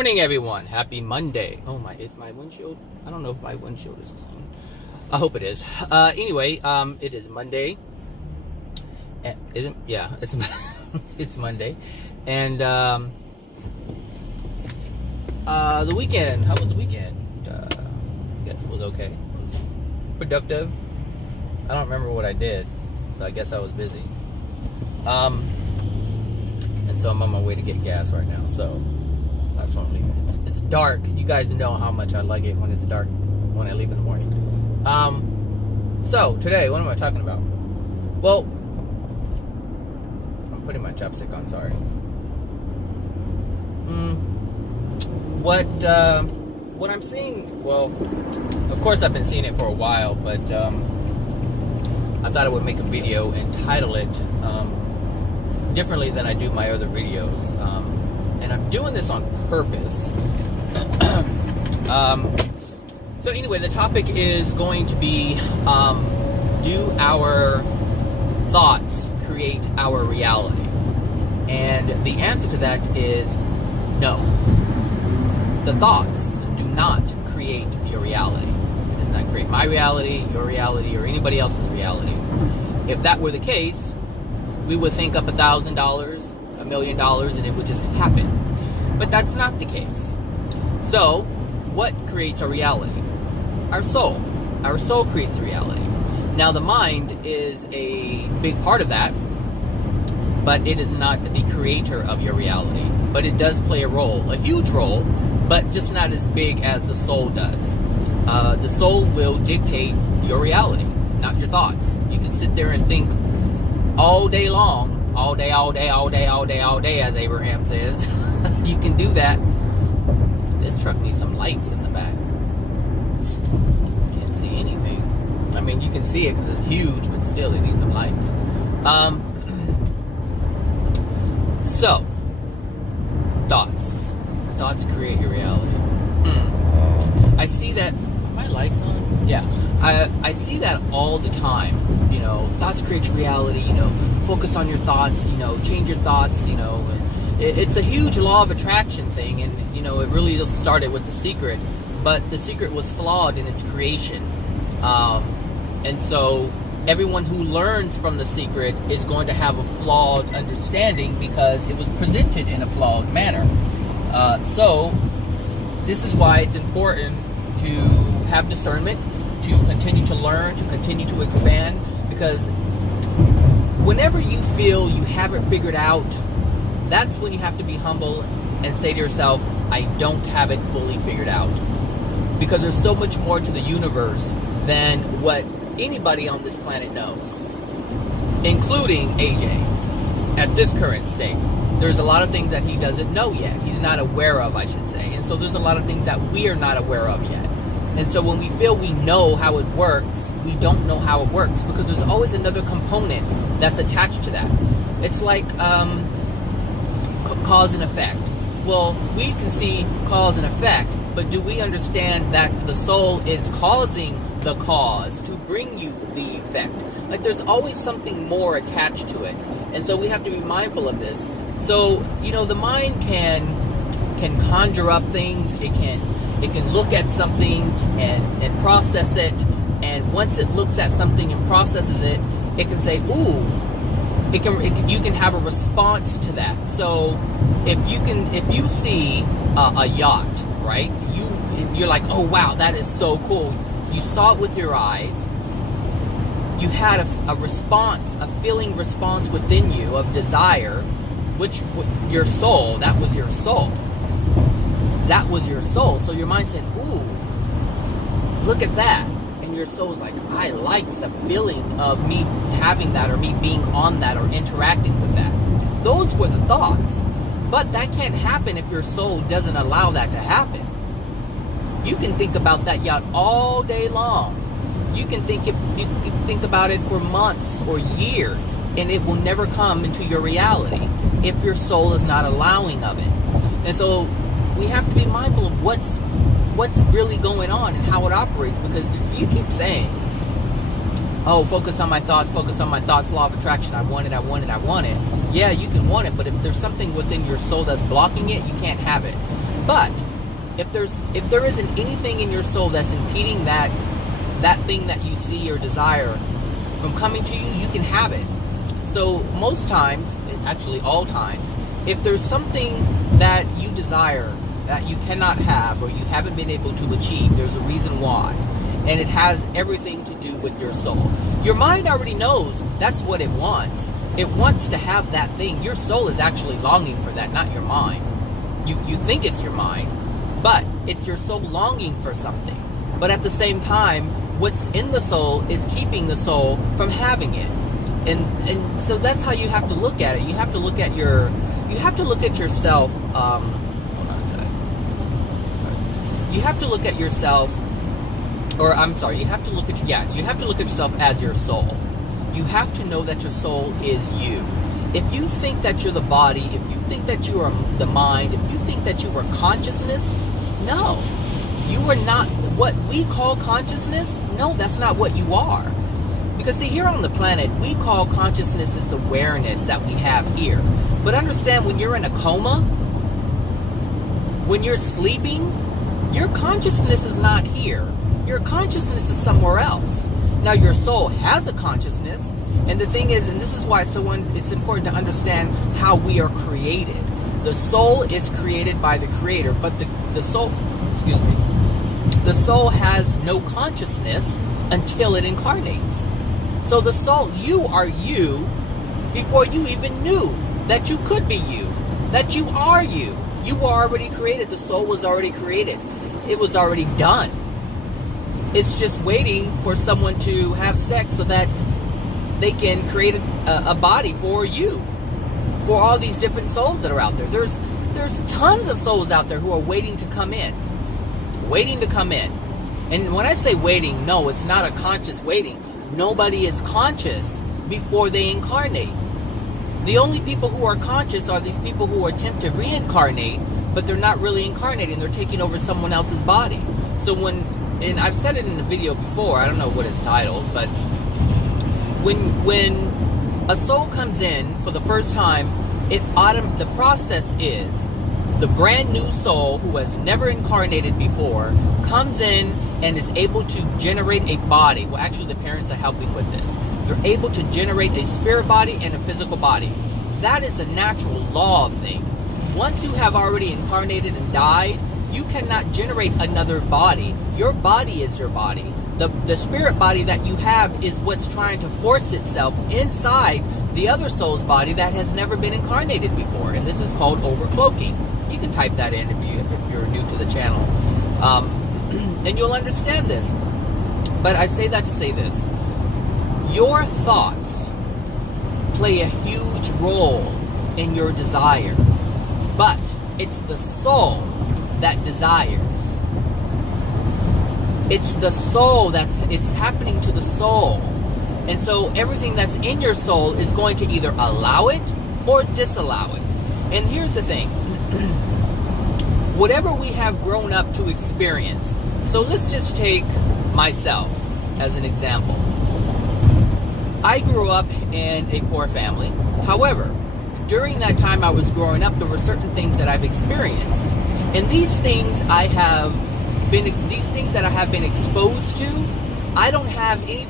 morning, everyone. Happy Monday. Oh my, is my windshield? I don't know if my windshield is clean. I hope it is. Anyway, it is Monday. Yeah, it's it's Monday, and the weekend. How was the weekend? I guess it was okay. It was productive. I don't remember what I did, so I guess I was busy. And so I'm on my way to get gas right now. So that's what I'm leaving. It's dark. You guys know how much I like it when it's dark when I leave in the morning. So today, what am I talking about? Well, I'm putting my chapstick on. Sorry. What I'm seeing? Well, of course I've been seeing it for a while, but I thought I would make a video and title it differently than I do my other videos, and I'm doing this on purpose. So anyway, the topic is going to be, do our thoughts create our reality? And the answer to that is no. The thoughts do not create your reality. It does not create my reality, your reality, or anybody else's reality. If that were the case, we would think up $1,000, $1 million, and it would just happen. But that's not the case. So, what creates our reality? Our soul. Our soul creates reality. Now, the mind is a big part of that, but it is not the creator of your reality. But it does play a role, a huge role, but just not as big as the soul does. The soul will dictate your reality, not your thoughts. You can sit there and think all day long, all day, as Abraham says. You can do that. This truck needs some lights in the back. Can't see anything. I mean, you can see it because it's huge, but still, it needs some lights. So, thoughts. Thoughts create your reality. I see that. Are my lights on? Yeah. I see that all the time. You know, thoughts create your reality. You know, focus on your thoughts. You know, change your thoughts. You know, and it's a huge law of attraction thing, and you know, it really just started with The Secret, but The Secret was flawed in its creation, and so everyone who learns from The Secret is going to have a flawed understanding because it was presented in a flawed manner. So this is why it's important to have discernment, to continue to learn, to continue to expand, because whenever you feel you have it figured out, that's when you have to be humble and say to yourself, I don't have it fully figured out. Because there's so much more to the universe than what anybody on this planet knows, including AJ, at this current state. There's a lot of things that he doesn't know yet. He's not aware of, I should say. And so there's a lot of things that we are not aware of yet. And so when we feel we know how it works, we don't know how it works, because there's always another component that's attached to that. It's like cause and effect. Well, we can see cause and effect, but do we understand that the soul is causing the cause to bring you the effect? Like, there's always something more attached to it. And so we have to be mindful of this. So, you know, the mind can conjure up things. It can look at something and process it. And once it looks at something and processes it, it can say, ooh, you can have a response to that. So if you see a yacht, right? You're like, oh wow, that is so cool. You saw it with your eyes. You had a response, a feeling response within you of desire, which your soul, that was your soul. That was your soul. So your mind said, ooh, look at that. And your soul's like, I like the feeling of me having that, or me being on that, or interacting with that. Those were the thoughts. But that can't happen if your soul doesn't allow that to happen. You can think about that yacht all day long. You can think about it for months or years, and it will never come into your reality if your soul is not allowing of it. And so we have to be mindful of what's really going on and how it operates, because you keep saying, oh, focus on my thoughts, law of attraction, I want it. Yeah, you can want it, but if there's something within your soul that's blocking it, you can't have it. But if there isn't anything in your soul that's impeding that thing that you see or desire from coming to you, you can have it. So most times, actually all times, if there's something that you desire that you cannot have or you haven't been able to achieve, there's a reason why. And it has everything to do with your soul. Your mind already knows that's what it wants. It wants to have that thing. Your soul is actually longing for that, not your mind. You think it's your mind, but it's your soul longing for something. But at the same time, what's in the soul is keeping the soul from having it. And so that's how you have to look at it. You have to look at yourself. Hold on a second. You have to look at yourself, or I'm sorry, you have to look at yourself as your soul. You have to know that your soul is you. If you think that you're the body, if you think that you are the mind, if you think that you are consciousness, no. You are not what we call consciousness. No, that's not what you are. Because see, here on the planet, we call consciousness this awareness that we have here. But understand, when you're in a coma, when you're sleeping, your consciousness is not here. Your consciousness is somewhere else. Now, your soul has a consciousness. And the thing is, and this is why it's important to understand how we are created. The soul is created by the Creator, but the soul has no consciousness until it incarnates. So the soul, you are you before you even knew that you could be you, that you are you. You were already created. The soul was already created. It was already done. It's just waiting for someone to have sex so that they can create a body for you, for all these different souls that are out there. There's tons of souls out there who are waiting to come in. And when I say waiting, no, it's not a conscious waiting. Nobody is conscious before they incarnate. The only people who are conscious are these people who attempt to reincarnate, but they're not really incarnating. They're taking over someone else's body. So and I've said it in the video before, I don't know what it's titled, but when a soul comes in for the first time, the process is the brand new soul who has never incarnated before comes in and is able to generate a body. Well, actually, the parents are helping with this. They're able to generate a spirit body and a physical body. That is a natural law of things. Once you have already incarnated and died, you cannot generate another body. Your body is your body. The spirit body that you have is what's trying to force itself inside the other soul's body that has never been incarnated before. And this is called overcloaking. You can type that in if you're new to the channel. And you'll understand this. But I say that to say this. Your thoughts play a huge role in your desires. But it's the soul that desires. It's the soul it's happening to the soul. And so everything that's in your soul is going to either allow it or disallow it. And here's the thing. Whatever we have grown up to experience. So let's just take myself as an example. I grew up in a poor family. However, during that time I was growing up, there were certain things that I've experienced. And these things that I have been exposed to, I don't have any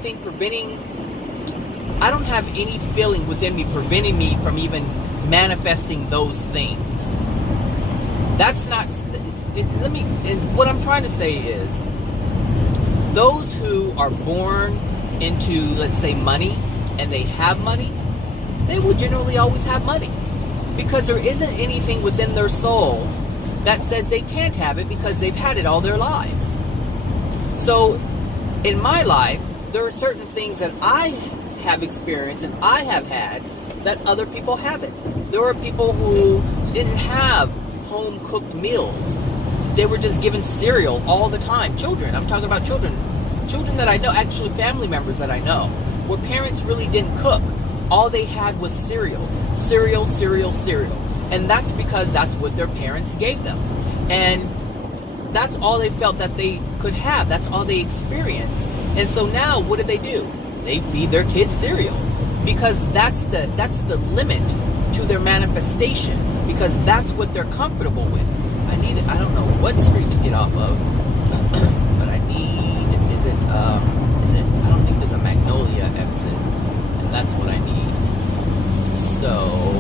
feeling within me preventing me from even manifesting those things. That's not, what I'm trying to say is, those who are born into, let's say, money, and they have money, they will generally always have money. Because there isn't anything within their soul that says they can't have it because they've had it all their lives. So, in my life, there are certain things that I have experienced and I have had that other people haven't. There are people who didn't have home-cooked meals. They were just given cereal all the time. Children, I'm talking about children. Children that I know, actually family members that I know, where parents really didn't cook. All they had was cereal. Cereal, cereal, cereal. And that's because that's what their parents gave them. And that's all they felt that they could have. That's all they experienced. And so now, what do? They feed their kids cereal. Because that's the limit to their manifestation. Because that's what they're comfortable with. I don't know what street to get off of, but I need, is it, I don't think there's a Magnolia exit, and that's what I need. So,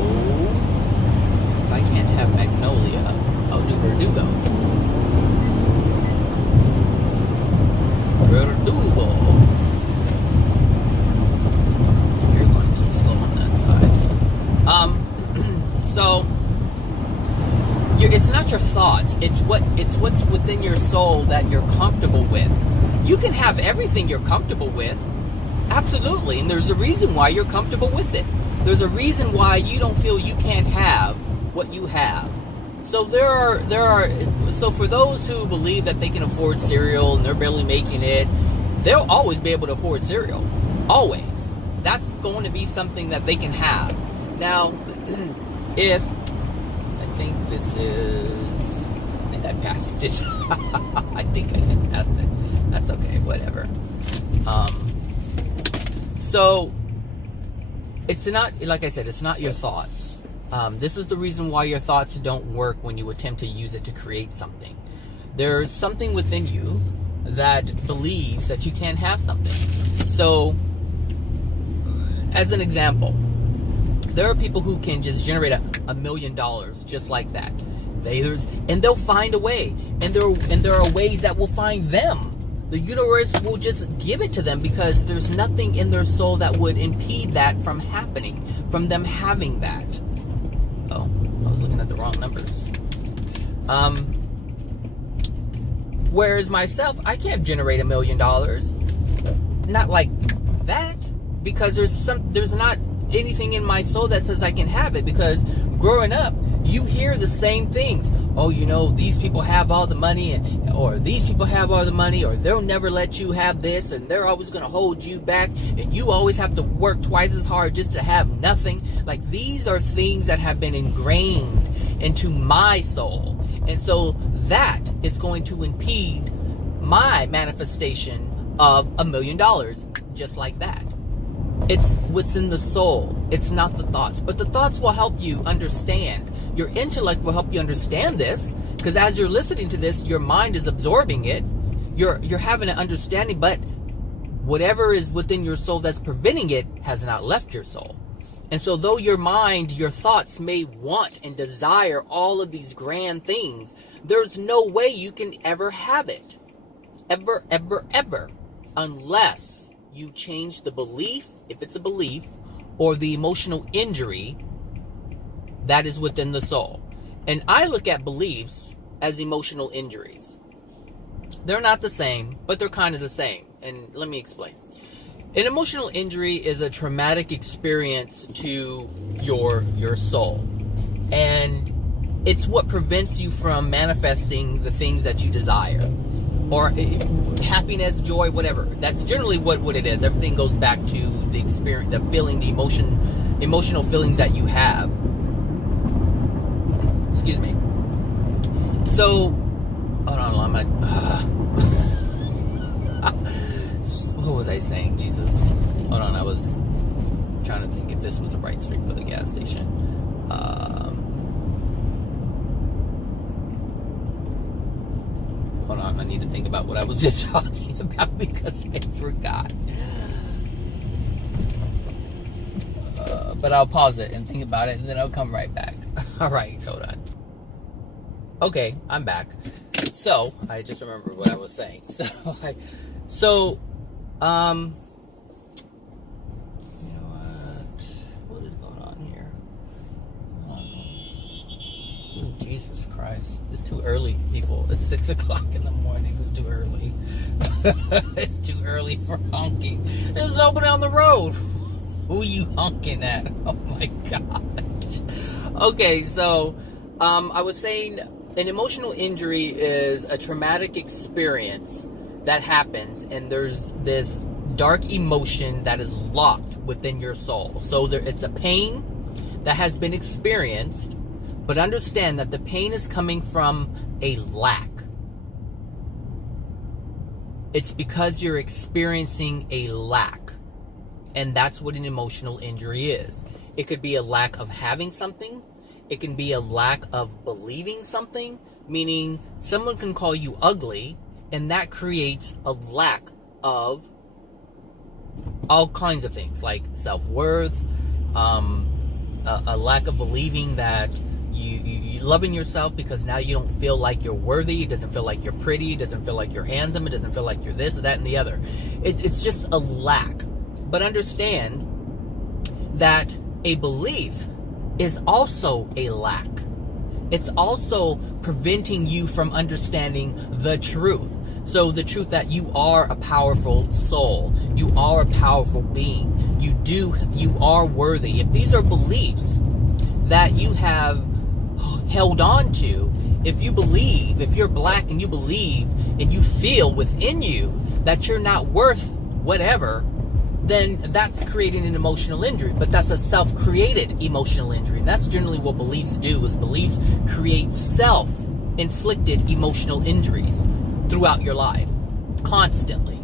if I can't have Magnolia, I'll do Verdugo. You're going too slow on that side. So it's not your thoughts. It's what's within your soul that you're comfortable with. You can have everything you're comfortable with, absolutely, and there's a reason why you're comfortable with it. There's a reason why you don't feel you can't have what you have. So so for those who believe that they can afford cereal and they're barely making it, they'll always be able to afford cereal. Always. That's going to be something that they can have. Now, if I think I passed it. I think I did pass it. That's okay, whatever. So it's not, like I said, it's not your thoughts. This is the reason why your thoughts don't work when you attempt to use it to create something. There's something within you that believes that you can't have something. So, as an example, there are people who can just generate $1 million just like that. And they'll find a way. And there are ways that will find them. The universe will just give it to them because there's nothing in their soul that would impede that from happening, from them having that. Oh, I was looking at the wrong numbers. Whereas myself, I can't generate $1 million. Not like that. Because there's not anything in my soul that says I can have it. Because growing up, you hear the same things. Oh, these people have all the money, or these people have all the money, or they'll never let you have this, and they're always going to hold you back, and you always have to work twice as hard just to have nothing. Like, these are things that have been ingrained into my soul. And so that is going to impede my manifestation of $1 million, just like that. It's what's in the soul. It's not the thoughts. But the thoughts will help you understand. Your intellect will help you understand this, because as you're listening to this, your mind is absorbing it. You're having an understanding, but whatever is within your soul that's preventing it has not left your soul. And so though your mind, your thoughts may want and desire all of these grand things, there's no way you can ever have it. Ever, ever, ever. Unless you change the belief, if it's a belief, or the emotional injury that is within the soul. And I look at beliefs as emotional injuries. They're not the same, but they're kind of the same. And let me explain. An emotional injury is a traumatic experience to your soul. And it's what prevents you from manifesting the things that you desire. Or happiness, joy, whatever. That's generally what it is. Everything goes back to the experience, the feeling, the emotional feelings that you have. Excuse me. So, hold on, what was I saying? Jesus. Hold on, I was trying to think if this was the right street for the gas station. Hold on, I need to think about what I was just talking about because I forgot. But I'll pause it and think about it, and then I'll come right back. All right, hold on. Okay, I'm back. So, I just remembered what I was saying. You know what? What is going on here? Oh, Jesus Christ. It's too early, people. It's 6 o'clock in the morning. It's too early. It's too early for honking. There's nobody on the road. Who are you honking at? Oh my gosh. Okay, so I was saying an emotional injury is a traumatic experience that happens, and there's this dark emotion that is locked within your soul. So it's a pain that has been experienced, but understand that the pain is coming from a lack. It's because you're experiencing a lack. And that's what an emotional injury is. It could be a lack of having something. It can be a lack of believing something. meaning someone can call you ugly, and that creates a lack of all kinds of things, like self-worth, a lack of believing that you loving yourself, because now you don't feel like you're worthy. It doesn't feel like you're pretty. It doesn't feel like you're handsome. It doesn't feel like you're this, that, and the other. It's just a lack. But understand that a belief is also a lack. It's also preventing you from understanding the truth. So the truth that you are a powerful soul, you are a powerful being, you are worthy. If these are beliefs that you have held on to, if you're black and you believe and you feel within you that you're not worth whatever, then that's creating an emotional injury. But that's a self-created emotional injury. That's generally what beliefs do, is beliefs create self-inflicted emotional injuries throughout your life, constantly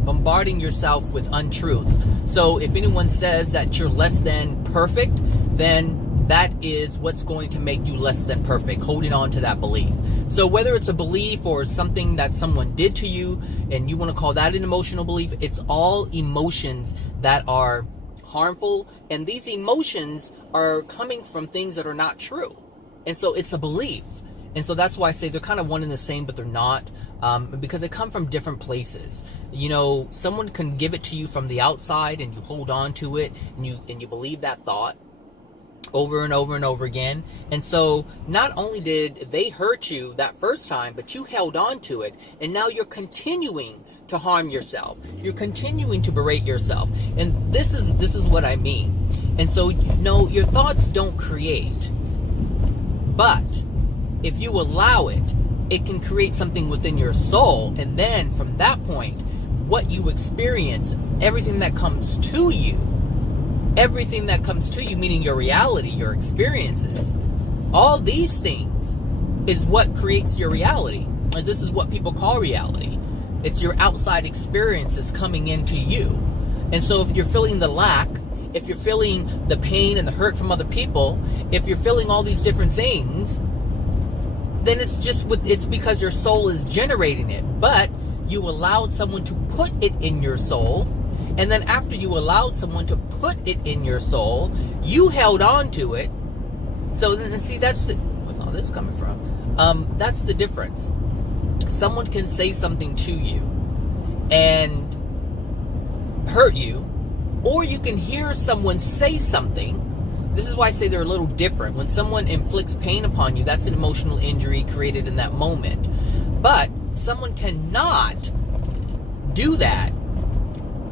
bombarding yourself with untruths. So if anyone says that you're less than perfect, then that is what's going to make you less than perfect, holding on to that belief. So whether it's a belief or something that someone did to you and you want to call that an emotional belief, it's all emotions that are harmful, and these emotions are coming from things that are not true. And so it's a belief. And so that's why I say they're kind of one and the same, but they're not, because they come from different places. You know, someone can give it to you from the outside and you hold on to it and you believe that thought over and over and over again. And so not only did they hurt you that first time, but you held on to it, and now you're continuing to harm yourself. You're continuing to berate yourself. And this is what I mean. And so, no, your thoughts don't create, but if you allow it, it can create something within your soul. And then from that point, what you experience, everything that comes to you, meaning your reality, your experiences, all these things is what creates your reality. And this is what people call reality. It's your outside experiences coming into you. And so if you're feeling the lack, if you're feeling the pain and the hurt from other people, if you're feeling all these different things, then it's because your soul is generating it. But you allowed someone to put it in your soul, and then after you allowed someone to put it in your soul, you held on to it. So then, see, where's all this coming from? That's the difference. Someone can say something to you and hurt you, or you can hear someone say something. This is why I say they're a little different. When someone inflicts pain upon you, that's an emotional injury created in that moment. But someone cannot do that,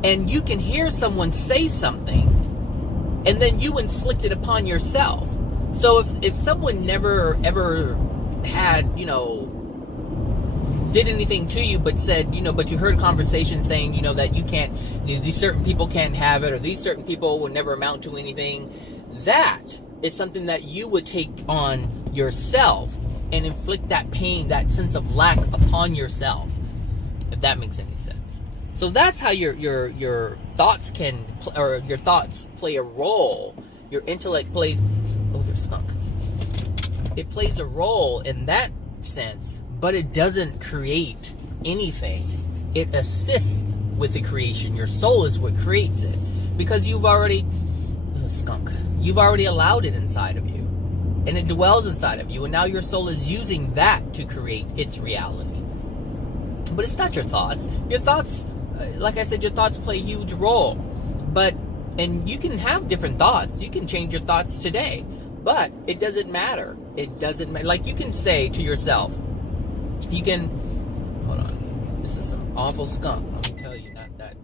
and you can hear someone say something, and then you inflict it upon yourself. So if someone never ever had, did anything to you, but said, but you heard conversation saying, that you can't, these certain people can't have it, or these certain people will never amount to anything, that is something that you would take on yourself and inflict that pain, that sense of lack upon yourself, if that makes any sense. So that's how your thoughts your thoughts play a role. Your intellect plays, there's skunk. It plays a role in that sense, but it doesn't create anything. It assists with the creation. Your soul is what creates it, because you've already allowed it inside of you, and it dwells inside of you, and now your soul is using that to create its reality. But it's not your thoughts. Your thoughts, like I said, your thoughts play a huge role. And you can have different thoughts. You can change your thoughts today, but it doesn't matter. It doesn't matter. Like, you can say to yourself, hold on, this is some awful skunk. Let me tell you, not that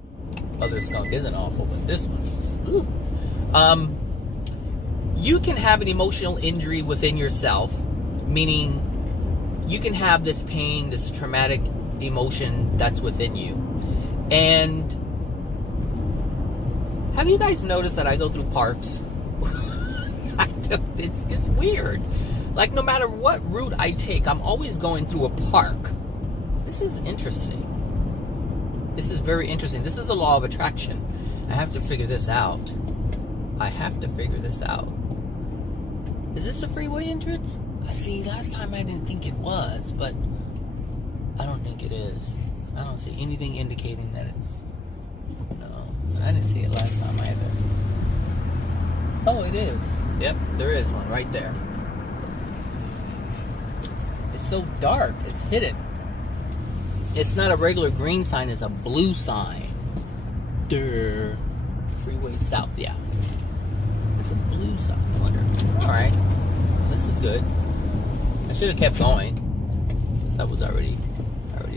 other skunk isn't awful, but this one. You can have an emotional injury within yourself, meaning you can have this pain, this traumatic emotion that's within you. And have you guys noticed that I go through parks? It's weird. Like, no matter what route I take, I'm always going through a park. This is interesting. This is very interesting. This is the law of attraction. I have to figure this out. Is this a freeway entrance? See, last time I didn't think it was, but I don't think it is. I don't see anything indicating that it's... No, I didn't see it last time either. Oh, it is. Yep, there is one right there. It's so dark. It's hidden. It's not a regular green sign. It's a blue sign. Durr. Freeway south, yeah. It's a blue sign. I wonder. Alright. This is good. I should have kept going. Since I was already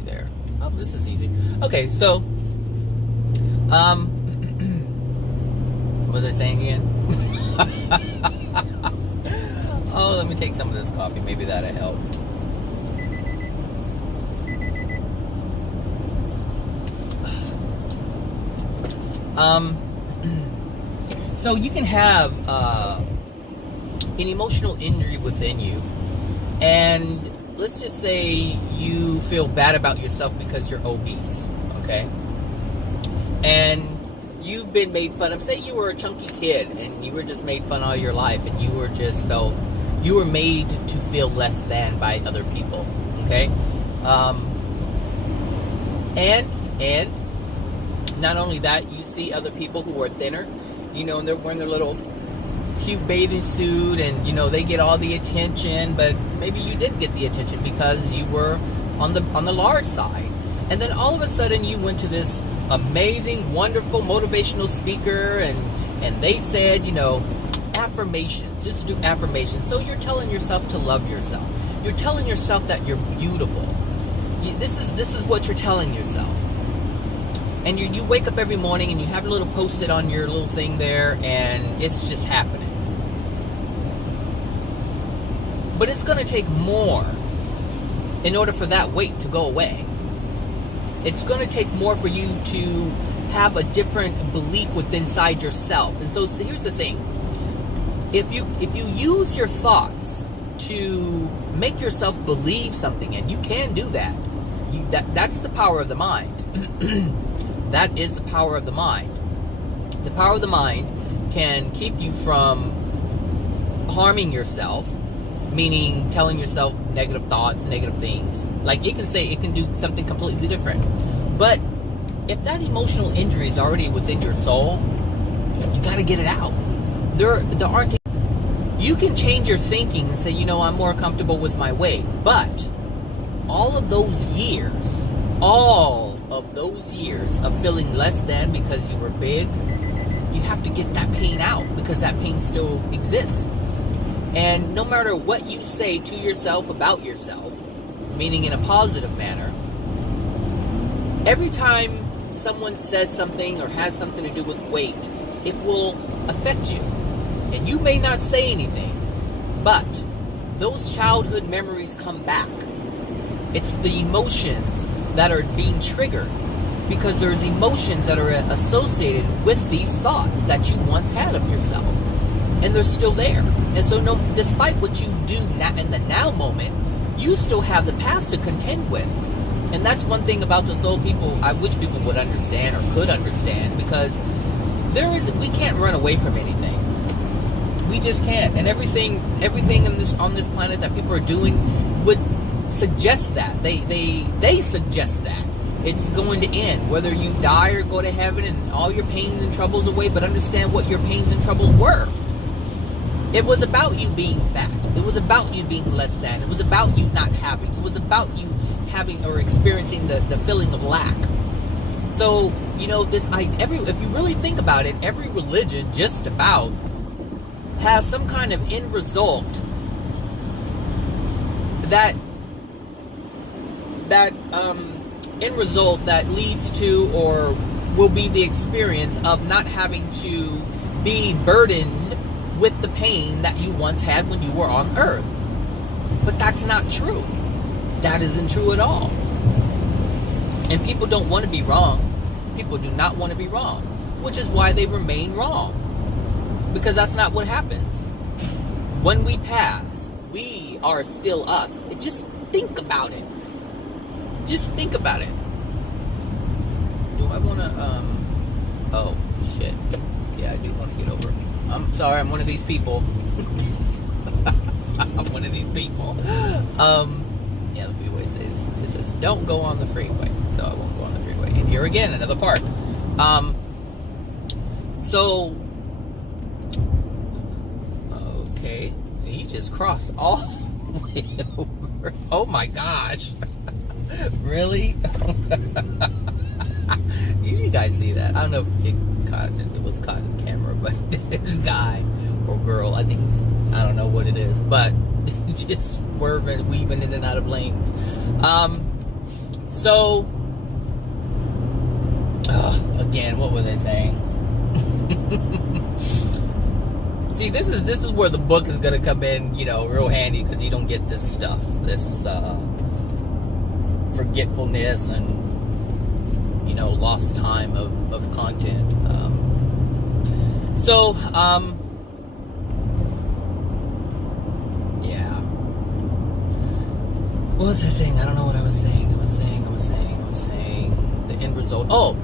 there. Oh, this is easy. Okay, so what was I saying again? Oh, let me take some of this coffee. Maybe that'll help. So you can have an emotional injury within you, and let's just say you feel bad about yourself because you're obese, okay? And you've been made fun of. Say you were a chunky kid and you were just made fun all your life, and you were made to feel less than by other people, okay? And not only that, you see other people who are thinner, you know, and they're wearing their little cute bathing suit, and you know they get all the attention, but maybe you didn't get the attention because you were on the large side. And then all of a sudden you went to this amazing, wonderful, motivational speaker, and they said, you know, affirmations, just do affirmations. So you're telling yourself to love yourself. You're telling yourself that you're beautiful. This is what you're telling yourself. And you wake up every morning and you have a little post-it on your little thing there, and it's just happening. But it's going to take more in order for that weight to go away. It's going to take more for you to have a different belief within inside yourself. And so here's the thing. If you use your thoughts to make yourself believe something, and you can do that, that's the power of the mind. That is the power of the mind. The power of the mind can keep you from harming yourself, meaning telling yourself negative thoughts, negative things. Like it can do something completely different. But if that emotional injury is already within your soul, you got to get it out. There aren't. You can change your thinking and say, you know, I'm more comfortable with my weight. But all of those years of feeling less than because you were big, you have to get that pain out, because that pain still exists. And no matter what you say to yourself about yourself, meaning in a positive manner, every time someone says something or has something to do with weight, it will affect you. And you may not say anything, but those childhood memories come back. It's the emotions that are being triggered, because there's emotions that are associated with these thoughts that you once had of yourself, and they're still there. And so despite what you do in the now moment, you still have the past to contend with. And that's one thing about the soul people I wish people would understand, or could understand, because we can't run away from anything. We just can't. And everything on this planet that people are doing would suggest that. They suggest that it's going to end, whether you die or go to heaven and all your pains and troubles away. But understand what your pains and troubles were. It was about you being fat. It was about you being less than. It was about you not having. It was about you having or experiencing the feeling of lack. So, you know, if you really think about it, every religion just about has some kind of end result that leads to, or will be the experience of not having to be burdened with the pain that you once had when you were on earth. But that's not true. That isn't true at all. And people don't want to be wrong. People do not want to be wrong, which is why they remain wrong. Because that's not what happens. When we pass, we are still us. Just think about it. Just think about it. Do I want to, oh, shit. Yeah, I do want to get over. I'm sorry, I'm one of these people. I'm one of these people. Yeah, the freeway says, it says, don't go on the freeway. So I won't go on the freeway. And here again, another park. So, okay. He just crossed all the way over. Oh my gosh. Really? You guys see that? I don't know if it was caught in the camera, but this guy or girl, I think I don't know what it is, but just swerving, weaving in and out of lanes. So again, what was I saying? See, this is where the book is gonna come in, real handy, because you don't get this stuff, this forgetfulness and lost time of content. Yeah. What was I saying? I don't know what I was saying. I was saying the end result. Oh,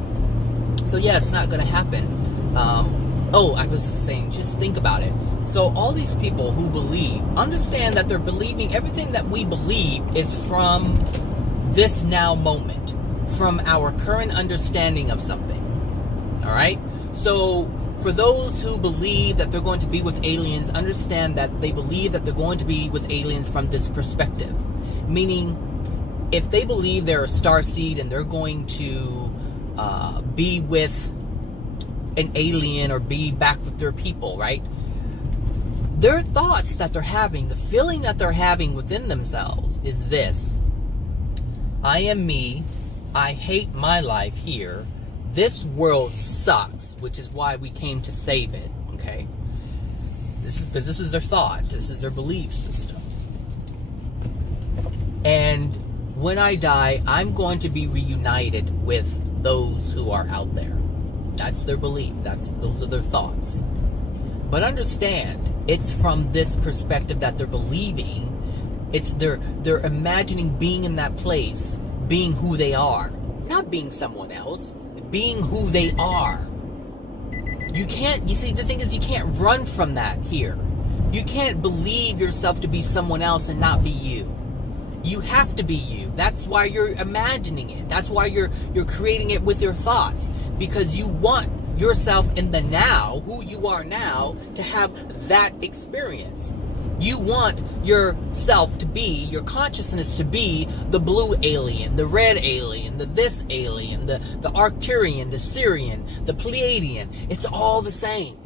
so yeah, it's not gonna happen. I was saying, just think about it. So all these people who believe, understand that they're believing everything that we believe is from this now moment, from our current understanding of something. All right? So for those who believe that they're going to be with aliens, understand that they believe that they're going to be with aliens from this perspective. Meaning, if they believe they're a starseed and they're going to be with an alien or be back with their people, right? Their thoughts that they're having, the feeling that they're having within themselves is this: I am me. I hate my life here. This world sucks, which is why we came to save it, okay? This is their thought. This is their belief system. And when I die, I'm going to be reunited with those who are out there. That's their belief. Those are their thoughts. But understand, it's from this perspective that they're believing. It's they're imagining being in that place, being who they are, not being someone else, being who they are. You see, the thing is, you can't run from that here. You can't believe yourself to be someone else and not be you. You have to be you. That's why you're imagining it. That's why you're creating it with your thoughts, because you want yourself in the now, who you are now, to have that experience. You want yourself to be, your consciousness to be the blue alien, the red alien, the this alien, the Arcturian, the Syrian, the Pleiadian. It's all the same.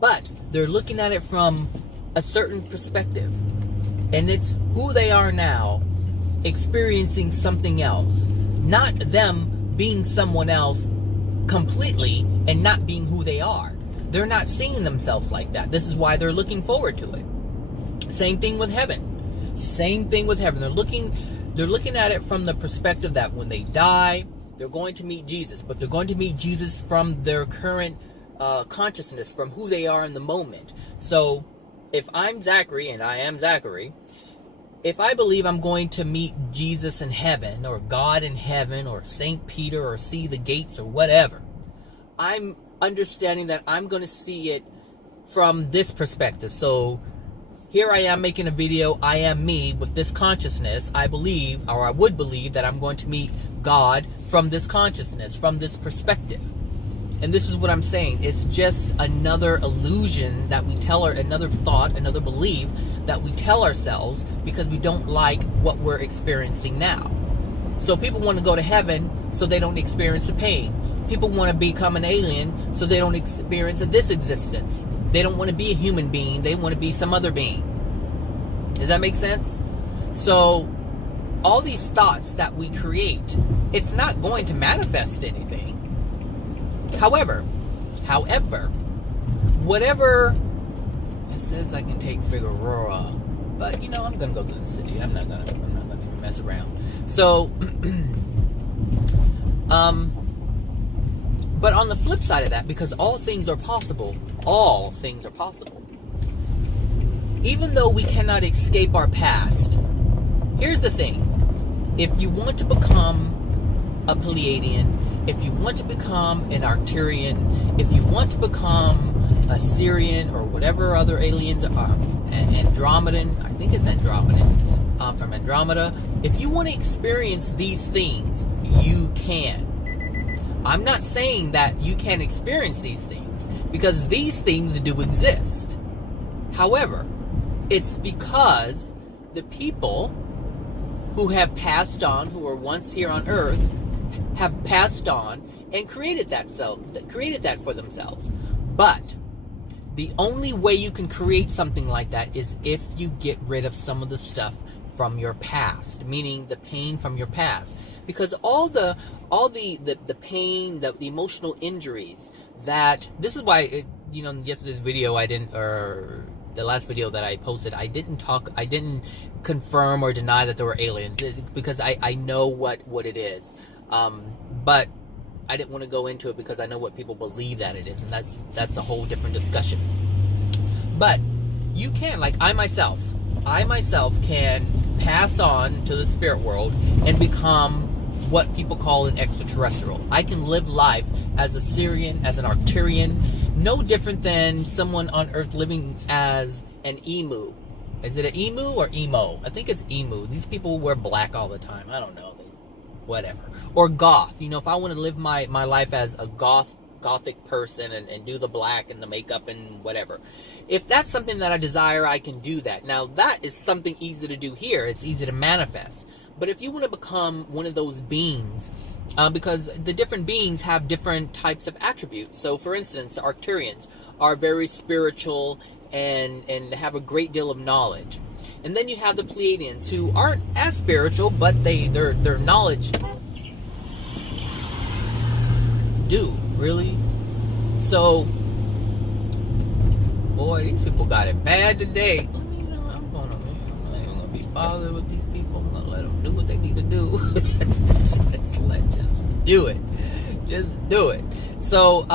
But they're looking at it from a certain perspective. And it's who they are now, experiencing something else. Not them being someone else completely and not being who they are. They're not seeing themselves like that. This is why they're looking forward to it. Same thing with heaven. Same thing with heaven. They're looking at it from the perspective that when they die, they're going to meet Jesus. But they're going to meet Jesus from their current consciousness, from who they are in the moment. So if I'm Zachary, and I am Zachary, if I believe I'm going to meet Jesus in heaven, or God in heaven, or St. Peter, or see the gates, or whatever, I'm understanding that I'm going to see it from this perspective. So here I am making a video, I am me, with this consciousness. I believe, or I would believe, that I'm going to meet God from this consciousness, from this perspective. And this is what I'm saying. It's just another illusion that we tell another thought, another belief that we tell ourselves because we don't like what we're experiencing now. So people want to go to heaven so they don't experience the pain. People want to become an alien so they don't experience this existence. They don't want to be a human being. They want to be some other being. Does that make sense? So all these thoughts that we create, it's not going to manifest anything. However, whatever it says, I can take Figueroa, but I'm gonna go to the city. I'm not gonna even mess around. So, but on the flip side of that, because all things are possible, even though we cannot escape our past. Here's the thing: if you want to become a Pleiadian, if you want to become an Arcturian, if you want to become a Syrian or whatever other aliens are, Andromedan. I think it's Andromedan, from Andromeda. If you want to experience these things, you can. I'm not saying that you can't experience these things, because these things do exist. However, it's because the people who have passed on, who were once here on Earth, have passed on and created that for themselves. But the only way you can create something like that is if you get rid of some of the stuff from your past, meaning the pain from your past. Because all the pain, the emotional injuries, this is why, yesterday's video or the last video that I posted, I didn't confirm or deny that there were aliens, because I know what it is. But I didn't want to go into it because I know what people believe that it is, and that's a whole different discussion. But you can, like I myself can pass on to the spirit world and become what people call an extraterrestrial. I can live life as a Sirian, as an Arcturian, no different than someone on Earth living as an emu. Is it an emu or emo? I think it's emu. These people wear black all the time. I don't know. Whatever. Or goth. If I want to live my life as a gothic person and do the black and the makeup and whatever. If that's something that I desire, I can do that. Now, that is something easy to do here. It's easy to manifest. But if you want to become one of those beings, because the different beings have different types of attributes. So, for instance, the Arcturians are very spiritual and have a great deal of knowledge. And then you have the Pleiadians, who aren't as spiritual, but their knowledge do, really. So, boy, these people got it bad today. I'm not even going to be bothered with these people. I'm going to let them do what they need to do. Just do it. Just do it. So,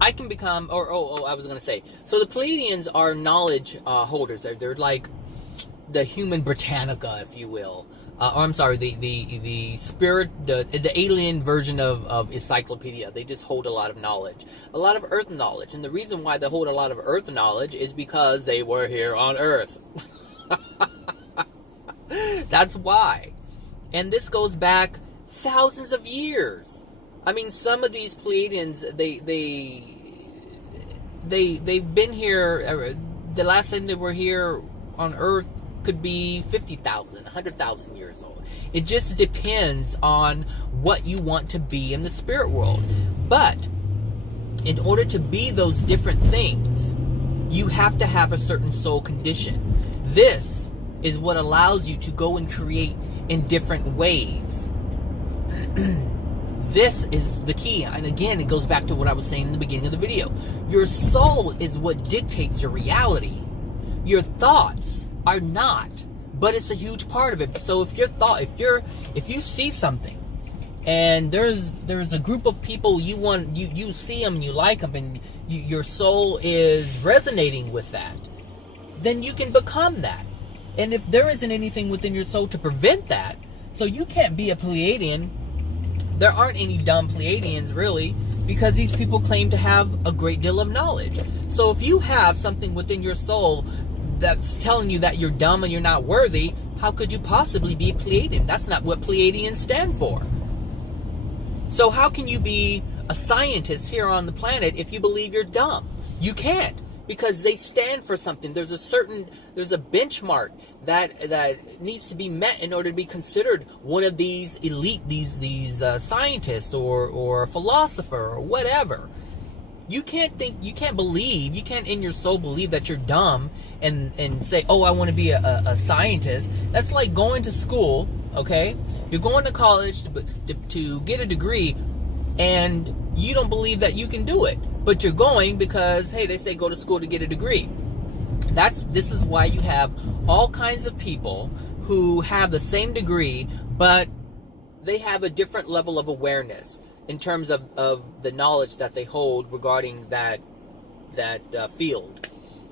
I can become, I was going to say, so the Pleiadians are knowledge holders. They're like the human Britannica, if you will. The spirit, the alien version of encyclopedia. They just hold a lot of knowledge, a lot of Earth knowledge. And the reason why they hold a lot of Earth knowledge is because they were here on Earth. That's why. And this goes back thousands of years. I mean, some of these Pleiadians, they've been here. The last time they were here on Earth could be 50,000, 100,000 years old. It just depends on what you want to be in the spirit world. But in order to be those different things, you have to have a certain soul condition. This is what allows you to go and create in different ways. This is the key. And again, it goes back to what I was saying in the beginning of the video. Your soul is what dictates your reality. Your thoughts are not, but it's a huge part of it. So if you see something and there's a group of people you see them, you like them, and your soul is resonating with that, then you can become that. And if there isn't anything within your soul to prevent that, so you can't be a Pleiadian. There aren't any dumb Pleiadians, really, because these people claim to have a great deal of knowledge. So if you have something within your soul that's telling you that you're dumb and you're not worthy, how could you possibly be a Pleiadian? That's not what Pleiadians stand for. So how can you be a scientist here on the planet if you believe you're dumb? You can't, because they stand for something. There's a benchmark that needs to be met in order to be considered one of these elite, these scientists or philosopher or whatever. You can't in your soul believe that you're dumb and say, oh, I want to be a scientist. That's like going to school, okay? You're going to college to get a degree, and you don't believe that you can do it. But you're going because, hey, they say go to school to get a degree. This is why you have all kinds of people who have the same degree, but they have a different level of awareness in terms of the knowledge that they hold regarding that field.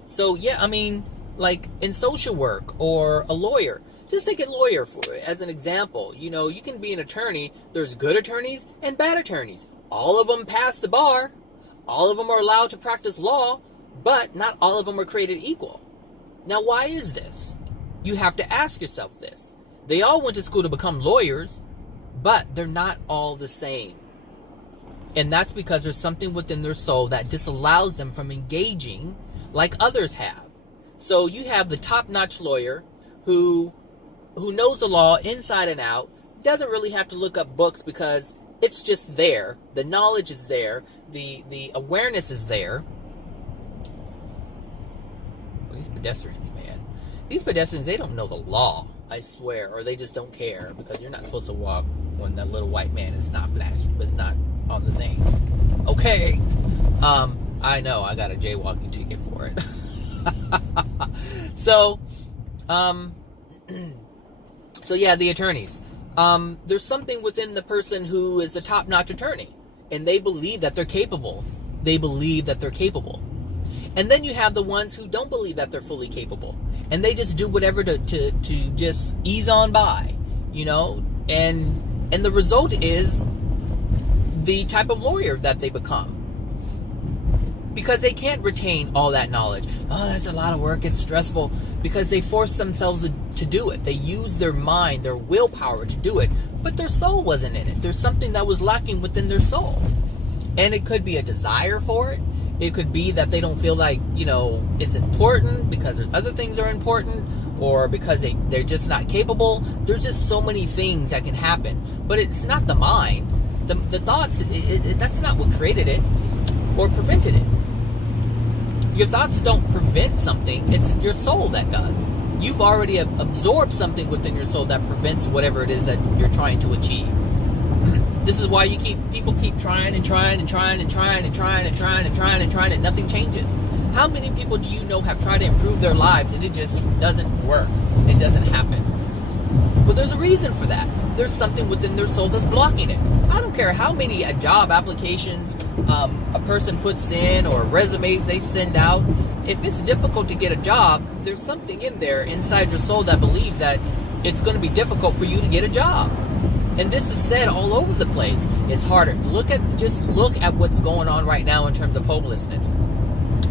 So, yeah, I mean, like in social work or a lawyer, just take a lawyer as an example. You can be an attorney. There's good attorneys and bad attorneys. All of them pass the bar. All of them are allowed to practice law, but not all of them are created equal. Now, why is this? You have to ask yourself this. They all went to school to become lawyers, but they're not all the same. And that's because there's something within their soul that disallows them from engaging like others have. So you have the top-notch lawyer who knows the law inside and out, doesn't really have to look up books because it's just there. The knowledge is there. The awareness is there. Well, these pedestrians, man. These pedestrians, they don't know the law, I swear, or they just don't care, because you're not supposed to walk when that little white man is not flashing, but it's not on the thing. Okay. I know, I got a jaywalking ticket for it. So yeah, the attorneys. There's something within the person who is a top-notch attorney, and they believe that they're capable. They believe that they're capable. And then you have the ones who don't believe that they're fully capable, and they just do whatever to just ease on by, you know, and the result is the type of lawyer that they become. Because they can't retain all that knowledge. Oh, that's a lot of work, it's stressful. Because they force themselves to do it. They use their mind, their willpower to do it. But their soul wasn't in it. There's something that was lacking within their soul. And it could be a desire for it. It could be that they don't feel like, you know, it's important because other things are important. Or because they're just not capable. There's just so many things that can happen. But it's not the mind. The thoughts, that's not what created it or prevented it. Your thoughts don't prevent something. It's your soul that does. You've already absorbed something within your soul that prevents whatever it is that you're trying to achieve. This is why people keep trying and trying and trying and trying and trying and trying and trying and trying and nothing changes. How many people do you know have tried to improve their lives and it just doesn't work? It doesn't happen. Well, there's a reason for that. There's something within their soul that's blocking it. I don't care how many job applications a person puts in or resumes they send out. If it's difficult to get a job, there's something in there inside your soul that believes that it's going to be difficult for you to get a job. And this is said all over the place. It's harder. Just look at what's going on right now in terms of homelessness.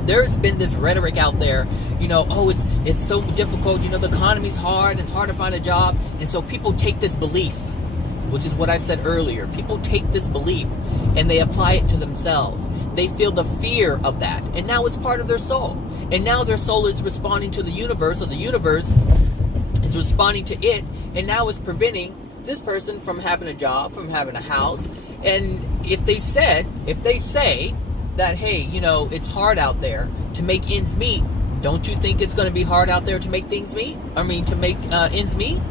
There's been this rhetoric out there, you know, oh, it's so difficult, you know, the economy's hard, it's hard to find a job. And so people take this belief, which is what I said earlier. People take this belief and they apply it to themselves. They feel the fear of that. And now it's part of their soul. And now their soul is responding to the universe, or the universe is responding to it. And now it's preventing this person from having a job, from having a house. And if they say that, hey, you know, it's hard out there to make ends meet, don't you think it's going to be hard out there to make things meet? I mean, to make ends meet?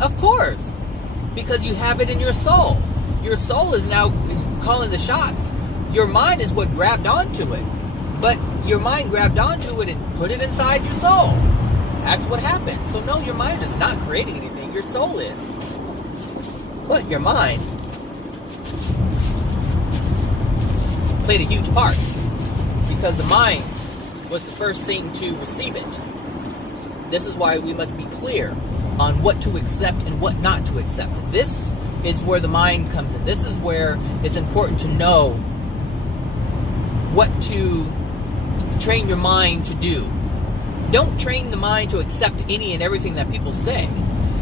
Of course. Because you have it in your soul. Your soul is now calling the shots. Your mind is what grabbed onto it. But your mind grabbed onto it and put it inside your soul. That's what happened. So no, your mind is not creating anything. Your soul is. But your mind played a huge part. Because the mind was the first thing to receive it. This is why we must be clear on what to accept and what not to accept. This is where the mind comes in. This is where it's important to know what to train your mind to do. Don't train the mind to accept any and everything that people say.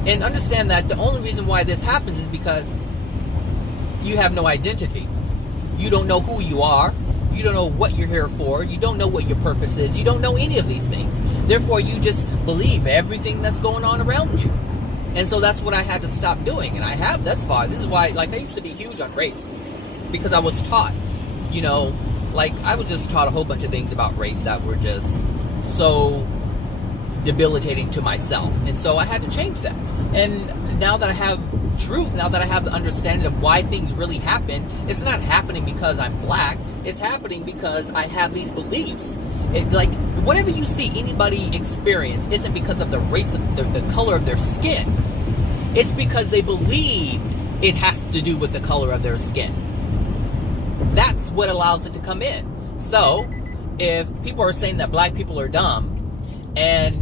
And understand that the only reason why this happens is because you have no identity. You don't know who you are. You don't know what you're here for. You don't know what your purpose is. You don't know any of these things. Therefore, you just believe everything that's going on around you. And so that's what I had to stop doing. And I have thus far. This is why, like, I used to be huge on race. Because I was taught, you know, like, I was just taught a whole bunch of things about race that were just so debilitating to myself. And so I had to change that. And now that I have truth, now that I have the understanding of why things really happen, it's not happening because I'm black. It's happening because I have these beliefs. Like, whatever you see anybody experience isn't because of the race, of the color of their skin. It's because they believe it has to do with the color of their skin. That's what allows it to come in. So, if people are saying that black people are dumb, and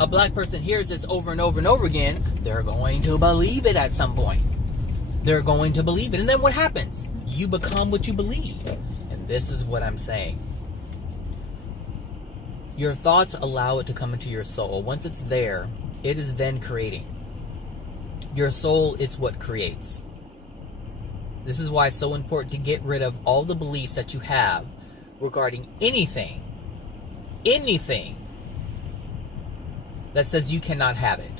a black person hears this over and over and over again, they're going to believe it at some point. They're going to believe it. And then what happens? You become what you believe. And this is what I'm saying. Your thoughts allow it to come into your soul. Once it's there, it is then creating. Your soul is what creates. This is why it's so important to get rid of all the beliefs that you have regarding anything that says you cannot have it.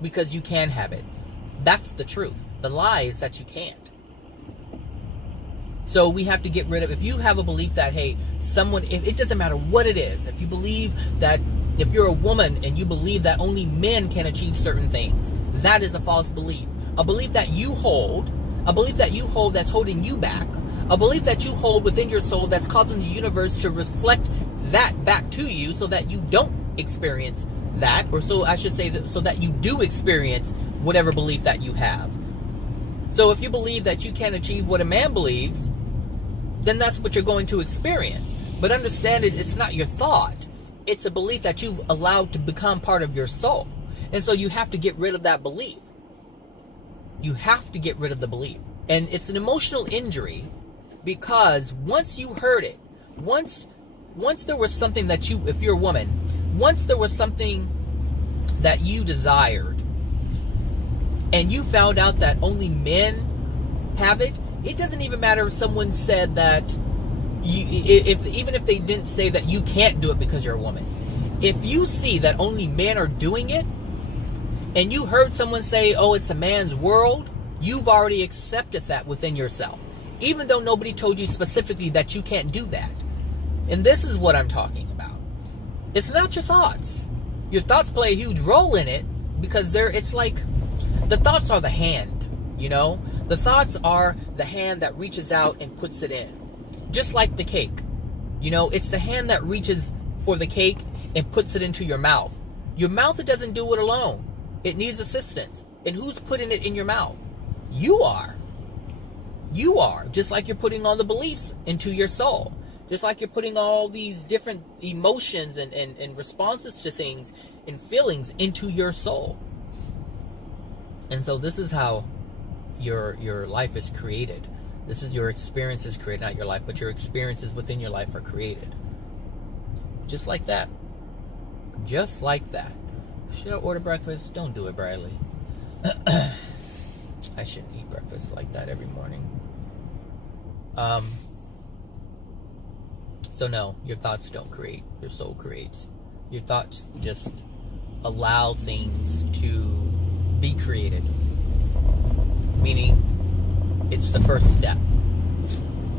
Because you can have it. That's the truth. The lie is that you can't. So we have to get rid of, if you have a belief that, hey, it doesn't matter what it is. If you believe that, if you're a woman and you believe that only men can achieve certain things, that is a false belief. A belief that you hold that's holding you back. A belief that you hold within your soul that's causing the universe to reflect that back to you so that you don't experience that, or so I should say, so that you do experience whatever belief that you have. So if you believe that you can't achieve what a man believes, then that's what you're going to experience. But understand it's not your thought. It's a belief that you've allowed to become part of your soul. And so you have to get rid of that belief. You have to get rid of the belief. And it's an emotional injury because once you heard it, once there was something that you, if you're a woman, once there was something that you desired and you found out that only men have it, it doesn't even matter if someone said that, even if they didn't say that you can't do it because you're a woman. If you see that only men are doing it, and you heard someone say, oh, it's a man's world, you've already accepted that within yourself. Even though nobody told you specifically that you can't do that. And this is what I'm talking about. It's not your thoughts. Your thoughts play a huge role in it because it's like, the thoughts are the hand, you know? The thoughts are the hand that reaches out and puts it in. Just like the cake. You know, it's the hand that reaches for the cake and puts it into your mouth. Your mouth doesn't do it alone. It needs assistance. And who's putting it in your mouth? You are. You are. Just like you're putting all the beliefs into your soul. Just like you're putting all these different emotions and responses to things and feelings into your soul. And so this is how your life is created. This is your experiences created, not your life, but your experiences within your life are created. Just like that. Just like that. Should I order breakfast? Don't do it, Bradley. I shouldn't eat breakfast like that every morning. So no, your thoughts don't create. Your soul creates. Your thoughts just allow things to be created. Meaning, it's the first step.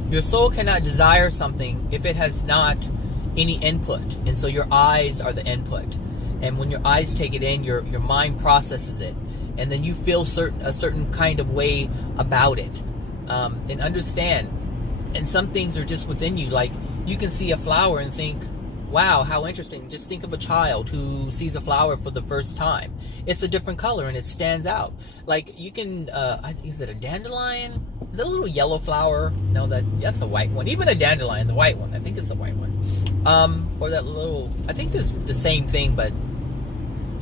Your soul cannot desire something if it has not any input. And so your eyes are the input. And when your eyes take it in, your mind processes it. And then you feel a certain kind of way about it. And understand. And some things are just within you. Like, you can see a flower and think, wow, how interesting. Just think of a child who sees a flower for the first time. It's a different color and it stands out. Like, you can, is it a dandelion? The little yellow flower? No, that's a white one. Even a dandelion, the white one. I think it's a white one. Or that little, I think there's the same thing, but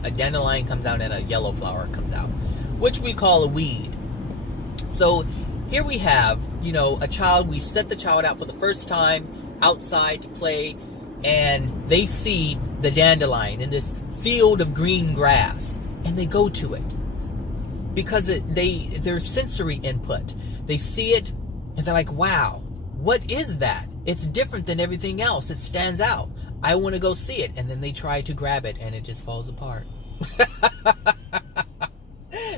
a dandelion comes out and a yellow flower comes out, which we call a weed. So here we have, a child. We set the child out for the first time outside to play, and they see the dandelion in this field of green grass, and they go to it because there's sensory input. They see it and they're like, wow, what is that? It's different than everything else. It stands out. I want to go see it. And then they try to grab it and it just falls apart.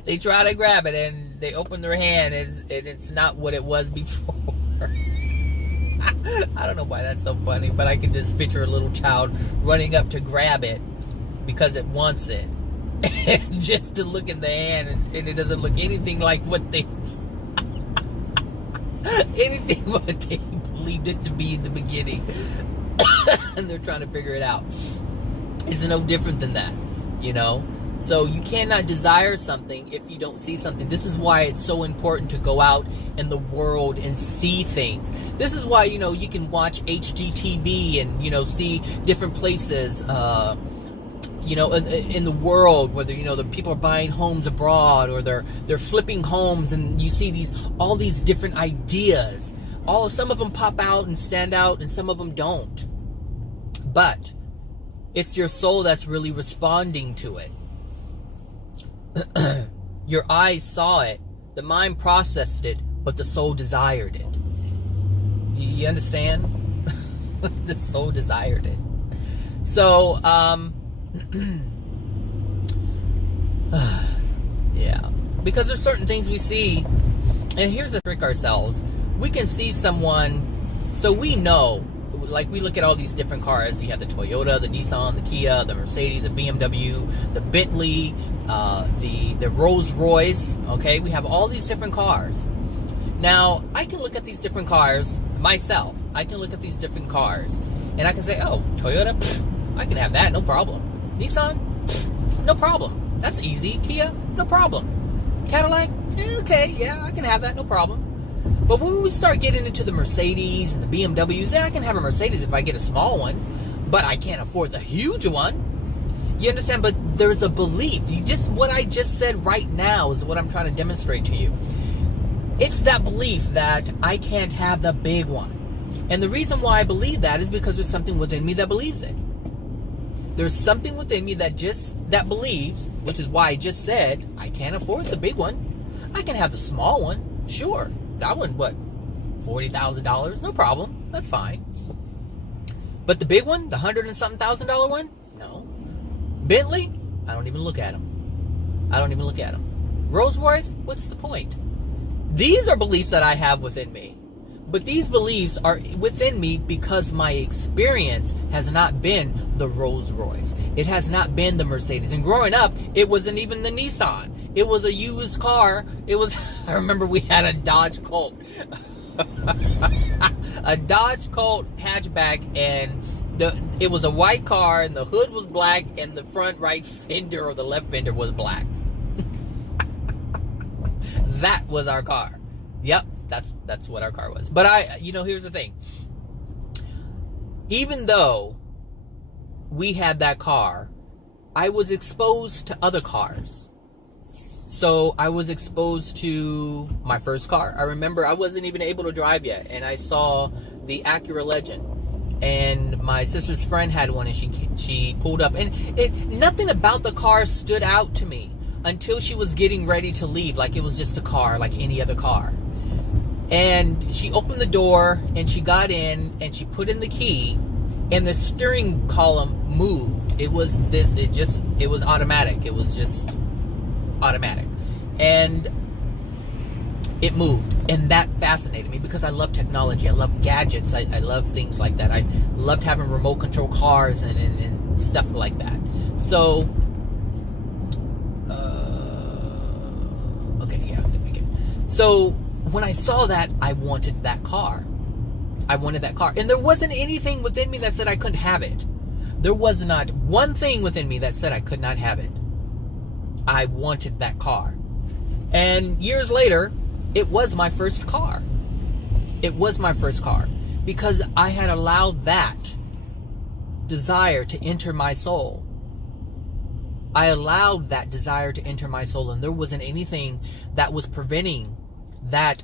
They try to grab it and they open their hand and it's not what it was before. I don't know why that's so funny, but I can just picture a little child running up to grab it because it wants it. And just to look in the hand and it doesn't look anything like what they anything what they believed it to be in the beginning. And they're trying to figure it out. It's no different than that, So you cannot desire something if you don't see something. This is why it's so important to go out in the world and see things. This is why, you can watch HGTV and, see different places, in the world, whether, the people are buying homes abroad or they're flipping homes, and you see all these different ideas, some of them pop out and stand out, and some of them don't. But it's your soul that's really responding to it. Your eyes saw it, the mind processed it, but the soul desired it. You understand? The soul desired it. So, yeah. Because there's certain things we see, and here's the trick ourselves. We can see someone, so we know, like we look at all these different cars. You have the Toyota, the Nissan, the Kia, the Mercedes, the BMW, the Bentley, the Rolls Royce. Okay, we have all these different cars. Now, I can look at these different cars myself. I can look at these different cars, and I can say, oh, Toyota, I can have that, no problem. Nissan, no problem. That's easy. Kia, no problem. Cadillac, okay, yeah, I can have that, no problem. But when we start getting into the Mercedes and the BMWs, I can have a Mercedes if I get a small one, but I can't afford the huge one. You understand? But there's a belief. What I just said right now is what I'm trying to demonstrate to you. It's that belief that I can't have the big one. And the reason why I believe that is because there's something within me that believes it. There's something within me that believes, which is why I just said, I can't afford the big one. I can have the small one, sure. That one, what, $40,000? No problem. That's fine. But the big one, the $100 and something $1,000 one? No. Bentley? I don't even look at them. I don't even look at them. Rolls Royce? What's the point? These are beliefs that I have within me. But these beliefs are within me because my experience has not been the Rolls Royce. It has not been the Mercedes. And growing up, it wasn't even the Nissan. It was a used car. I remember we had a Dodge Colt. A Dodge Colt hatchback, and it was a white car, and the hood was black, and the front right fender or the left fender was black. That was our car. Yep, that's what our car was. But here's the thing. Even though we had that car, I was exposed to other cars. So I was exposed to my first car. I remember I wasn't even able to drive yet, and I saw the Acura Legend, and my sister's friend had one, and she pulled up, and nothing about the car stood out to me until she was getting ready to leave, like it was just a car, like any other car. And she opened the door, and she got in, and she put in the key, and the steering column moved. It was automatic. It was just automatic, and it moved, and that fascinated me because I love technology. I love gadgets. I love things like that. I loved having remote control cars and stuff like that. So so when I saw that, I wanted that car. And there wasn't anything within me that said I couldn't have it. There was not one thing within me that said I could not have it. I wanted that car. And years later, it was my first car. It was my first car because I had allowed that desire to enter my soul. I allowed that desire to enter my soul, and there wasn't anything that was preventing that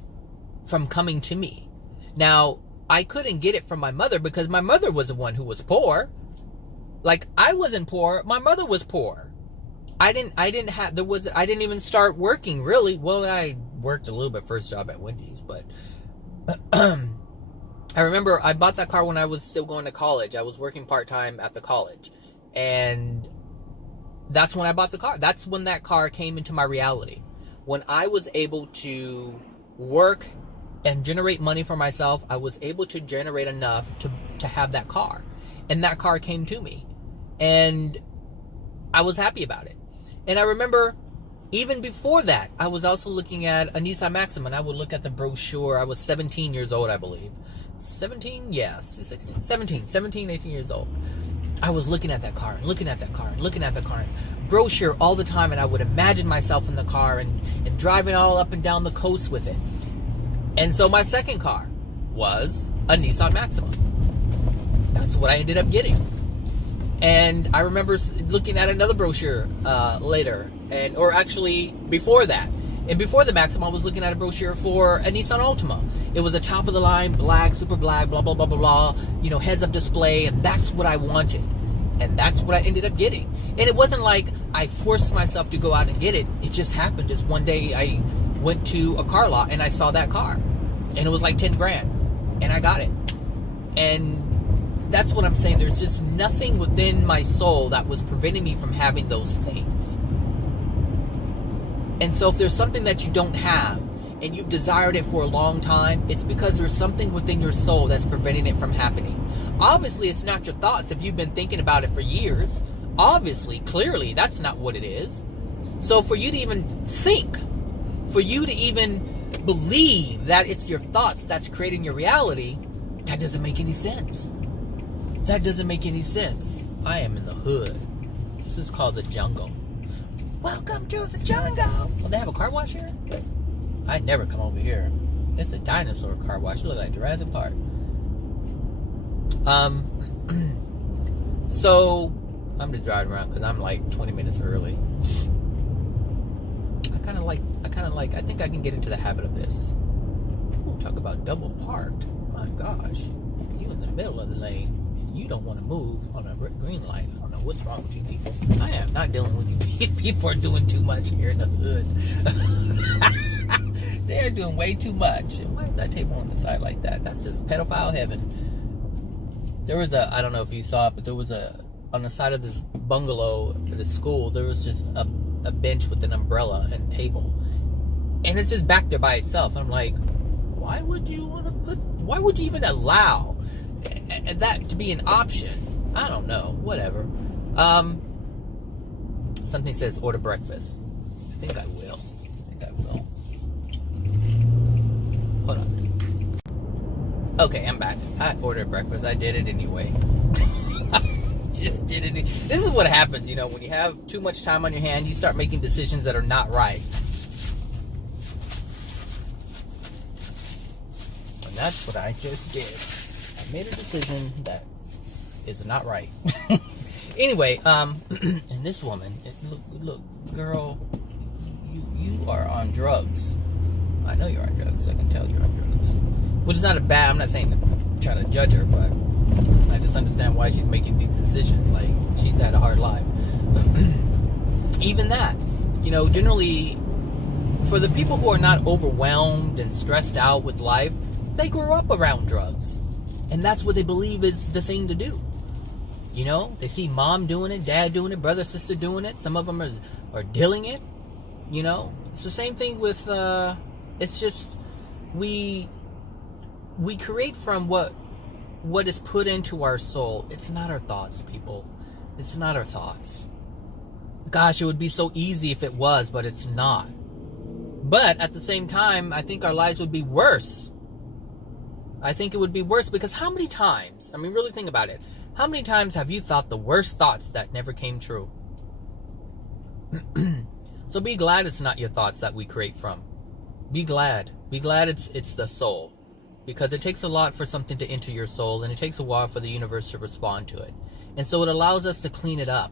from coming to me. Now, I couldn't get it from my mother because my mother was the one who was poor. Like, I wasn't poor, my mother was poor. I didn't even start working really. Well, I worked a little bit first job at Wendy's, but I remember I bought that car when I was still going to college. I was working part-time at the college, and that's when I bought the car. That's when that car came into my reality. When I was able to work and generate money for myself, I was able to generate enough to have that car. And that car came to me. And I was happy about it. And I remember even before that, I was also looking at a Nissan Maxima, and I would look at the brochure. I was 17 years old, I believe. 17? Yeah, 16, 17, 18 years old. I was looking at that car, and looking at that car, and looking at the car, and brochure all the time, and I would imagine myself in the car and driving all up and down the coast with it. And so my second car was a Nissan Maxima. That's what I ended up getting. And I remember looking at another brochure later, or actually before that, And before the Maxima, I was looking at a brochure for a Nissan Altima. It was a top of the line, black, super black, blah, blah, blah, blah, blah, you know, heads up display, and that's what I wanted. And that's what I ended up getting. And it wasn't like I forced myself to go out and get it. It just happened. Just one day I went to a car lot and I saw that car. And it was like 10 grand. And I got it. And that's what I'm saying. There's just nothing within my soul that was preventing me from having those things. And so if there's something that you don't have and you've desired it for a long time, it's because there's something within your soul that's preventing it from happening. Obviously, it's not your thoughts if you've been thinking about it for years. Obviously, clearly, that's not what it is. So for you to even think, for you to even believe that it's your thoughts that's creating your reality, that doesn't make any sense. That doesn't make any sense. I am in the hood. This is called the jungle. Welcome to the jungle. Oh, they have a car wash here? I'd never come over here. It's a dinosaur car wash. It looks like Jurassic Park. So I'm just driving around because I'm like 20 minutes early. I think I can get into the habit of this. Ooh, talk about double parked. My gosh. You in the middle of the lane and you don't want to move on a green light. I don't know what's wrong with you people. I am not dealing with you. People are doing too much here in the hood. They're doing way too much. Why is that table on the side like that? That's just pedophile heaven. There was I don't know if you saw it, but there was on the side of this bungalow at the school, there was just a bench with an umbrella and table. And it's just back there by itself. And I'm like, why would you even allow that to be an option? I don't know. Whatever. Something says order breakfast. I think I will. Hold on. Okay, I'm back. I ordered breakfast. I did it anyway. Just did it. This is what happens, you know, when you have too much time on your hand, you start making decisions that are not right. And that's what I just did. I made a decision that is not right. Anyway, and this woman, look, girl, you are on drugs. I know you're on drugs. I can tell you're on drugs. Which is not I'm not saying to try to judge her, but I just understand why she's making these decisions. Like, she's had a hard life. Even that, you know, generally, for the people who are not overwhelmed and stressed out with life, they grew up around drugs. And that's what they believe is the thing to do. You know, they see mom doing it, dad doing it, brother, sister doing it. Some of them are dealing it. You know, it's the same thing with, it's just, we create from what is put into our soul. It's not our thoughts, people. It's not our thoughts. Gosh, it would be so easy if it was, but it's not. But at the same time, I think our lives would be worse. I think it would be worse because how many times, I mean, really think about it. How many times have you thought the worst thoughts that never came true? So be glad it's not your thoughts that we create from. Be glad. Be glad it's the soul. Because it takes a lot for something to enter your soul, and it takes a while for the universe to respond to it. And so it allows us to clean it up.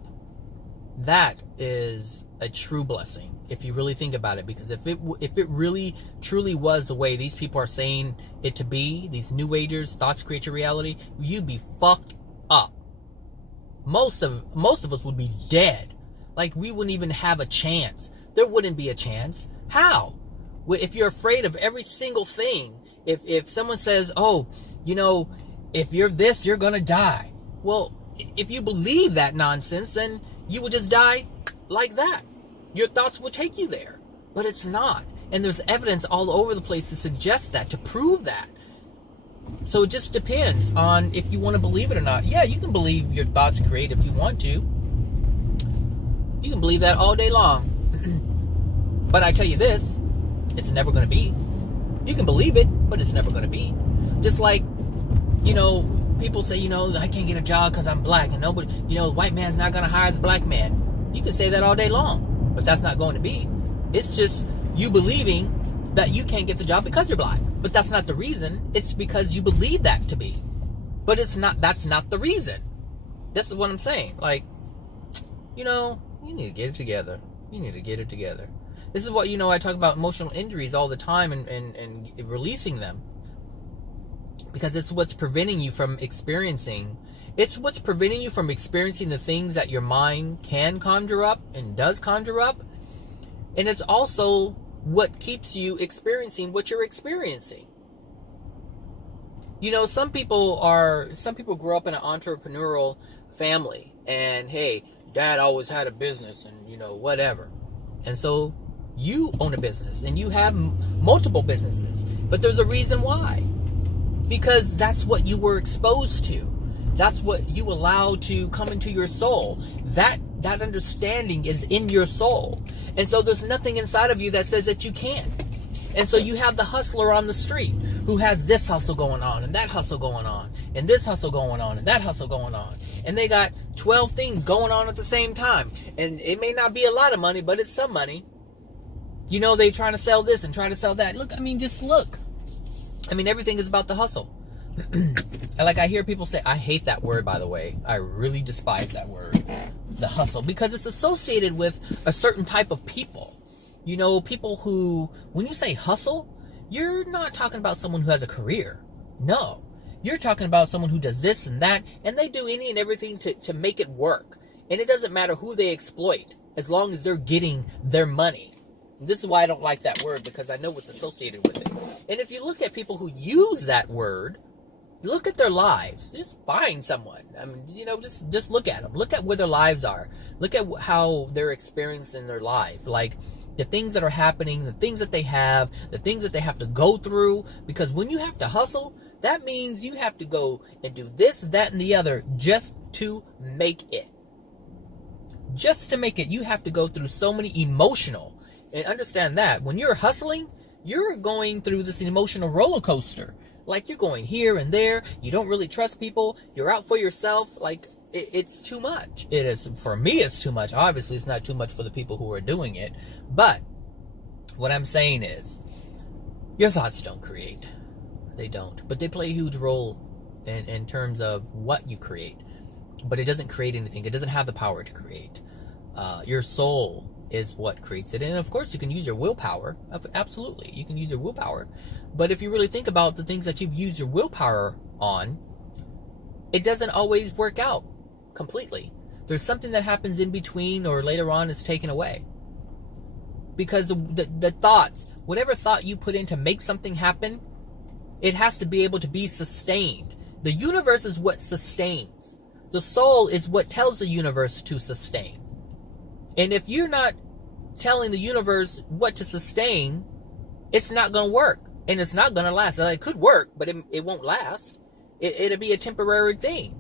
That is a true blessing, if you really think about it. Because if it really, truly was the way these people are saying it to be, these New Agers, thoughts create your reality, you'd be fucked up. Most of us would be dead. Like, we wouldn't even have a chance. There wouldn't be a chance. How? If you're afraid of every single thing, if someone says, oh, you know, if you're this, you're gonna die. Well, if you believe that nonsense, then you would just die like that. Your thoughts would take you there. But it's not. And there's evidence all over the place to suggest that, to prove that. So it just depends on if you want to believe it or not. Yeah, you can believe your thoughts create if you want to. You can believe that all day long. But I tell you this, it's never going to be. You can believe it, but it's never going to be. Just like, you know, people say, you know, I can't get a job because I'm black and nobody, you know, the white man's not going to hire the black man. You can say that all day long, but that's not going to be. It's just you believing that you can't get the job because you're black. But that's not the reason. It's because you believe that to be. But it's not, that's not the reason. This is what I'm saying. Like, you know, you need to get it together. You need to get it together. This is what, I talk about emotional injuries all the time and releasing them. Because it's what's preventing you from experiencing. It's what's preventing you from experiencing the things that your mind can conjure up and does conjure up. And it's also what keeps you experiencing what you're experiencing. Some people grow up in an entrepreneurial family, and hey, dad always had a business and whatever. And so you own a business and you have multiple businesses, but there's a reason why. Because that's what you were exposed to. That's what you allowed to come into your soul. That understanding is in your soul. And so there's nothing inside of you that says that you can't. And so you have the hustler on the street who has this hustle going on and that hustle going on and this hustle going on and that hustle going on. And they got 12 things going on at the same time. And it may not be a lot of money, but it's some money. They trying to sell this and try to sell that. Just look. Everything is about the hustle. Like I hear people say, I hate that word, by the way. I really despise that word, the hustle, because it's associated with a certain type of people. People who, when you say hustle, you're not talking about someone who has a career. No. You're talking about someone who does this and that, and they do any and everything to make it work. And it doesn't matter who they exploit, as long as they're getting their money. This is why I don't like that word, because I know what's associated with it. And if you look at people who use that word, look at their lives. Just find someone. Just look at them. Look at where their lives are. Look at how they're experiencing their life. Like the things that are happening, the things that they have, the things that they have to go through. Because when you have to hustle, that means you have to go and do this, that, and the other just to make it. Just to make it, you have to go through so many emotional. And understand that when you're hustling, you're going through this emotional roller coaster. Like you're going here and there. You don't really trust people. You're out for yourself. Like it's too much. It is, for me, it's too much. Obviously, it's not too much for the people who are doing it. But what I'm saying is, your thoughts don't create. They don't. But they play a huge role in terms of what you create. But it doesn't create anything. It doesn't have the power to create. Your soul is what creates it. And of course, you can use your willpower. Absolutely. You can use your willpower. But if you really think about the things that you've used your willpower on, it doesn't always work out completely. There's something that happens in between or later on is taken away. Because the thoughts, whatever thought you put in to make something happen, it has to be able to be sustained. The universe is what sustains. The soul is what tells the universe to sustain. And if you're not telling the universe what to sustain, it's not going to work. And it's not going to last. It could work, but it won't last. It'll be a temporary thing.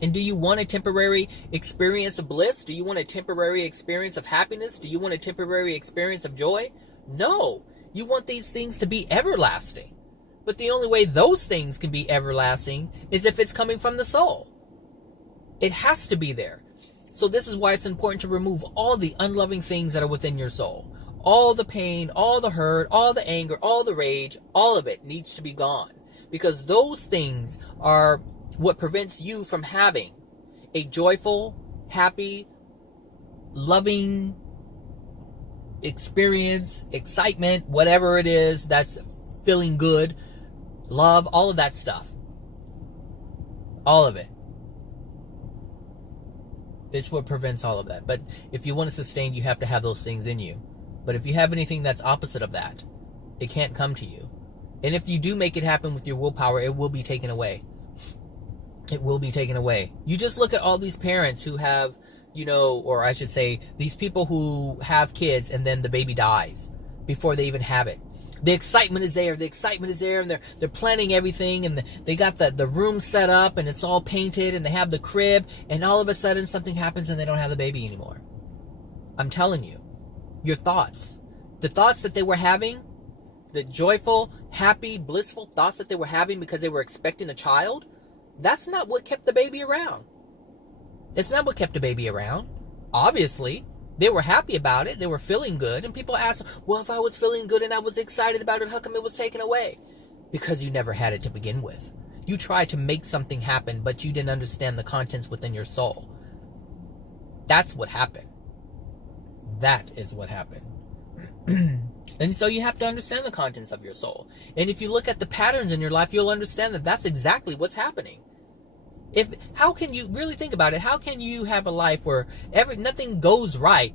And do you want a temporary experience of bliss? Do you want a temporary experience of happiness? Do you want a temporary experience of joy? No. You want these things to be everlasting. But the only way those things can be everlasting is if it's coming from the soul. It has to be there. So this is why it's important to remove all the unloving things that are within your soul. All the pain, all the hurt, all the anger, all the rage, all of it needs to be gone. Because those things are what prevents you from having a joyful, happy, loving experience, excitement, whatever it is that's feeling good, love, all of that stuff. All of it. It's what prevents all of that. But if you want to sustain, you have to have those things in you. But if you have anything that's opposite of that, it can't come to you. And if you do make it happen with your willpower, it will be taken away. It will be taken away. You just look at all these parents who have, or I should say, these people who have kids and then the baby dies before they even have it. The excitement is there. The excitement is there, and they're planning everything, and they got the room set up, and it's all painted, and they have the crib, and all of a sudden something happens and they don't have the baby anymore. I'm telling you, your thoughts, the thoughts that they were having, the joyful, happy, blissful thoughts that they were having because they were expecting a child, that's not what kept the baby around. It's not what kept the baby around. Obviously, they were happy about it. They were feeling good. And people ask, well, if I was feeling good and I was excited about it, how come it was taken away? Because you never had it to begin with. You tried to make something happen, but you didn't understand the contents within your soul. That's what happened. That is what happened. And so you have to understand the contents of your soul. And if you look at the patterns in your life, you'll understand that that's exactly what's happening. How can you really think about it? How can you have a life where nothing goes right?